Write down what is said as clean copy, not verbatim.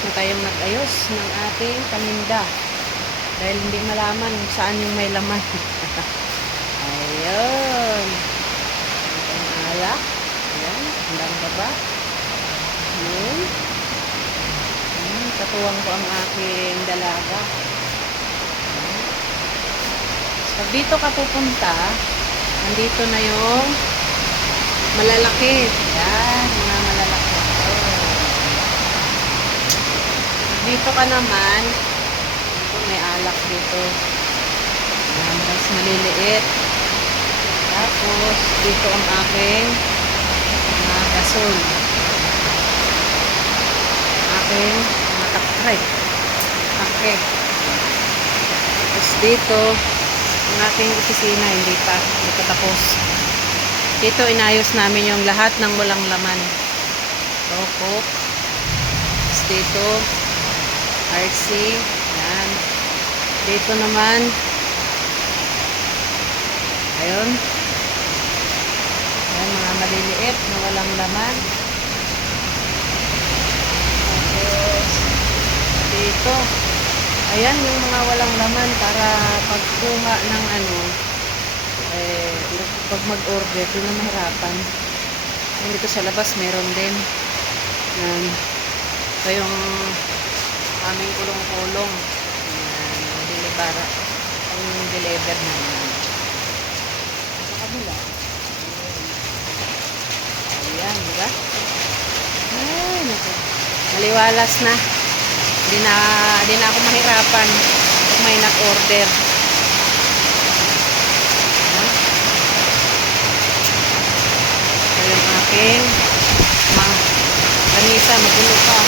na tayong nag-ayos ng ating paninda. Dahil hindi malaman saan yung may laman. Ayun. Ang alak. Ayan. Hanggang baba. Ayun. Katuwang ko ang aking dalaga. So, dito ka pupunta. Nandito na yung malalaki. Yan. Mga malalaki. Dito ka naman. May alak dito. Yan. Mas maliliit. Tapos, dito ang aking mga gasol. Aking mga takray. Okay. Tapos dito, ang aking opisina, hindi pa tapos. Dito, inayos namin yung lahat ng walang laman. Coke. Tapos dito, RC. Yan. Dito naman, ayun. Ayan, mga maliliit na walang laman. Tapos, dito, ayan yung mga walang laman para pagkuha ng ano, pag mag-order, di na mahirapan. Ayan, dito sa labas, meron din. Ayan. Ito yung aming kulong-kulong. Para ang deliver naman. Sa kabila. Ayan, diba? Ay, naku. Maliwalas na. Di na ako mahirapan kung may nag-order. Ito yung aking mga kanisa, magulo pa.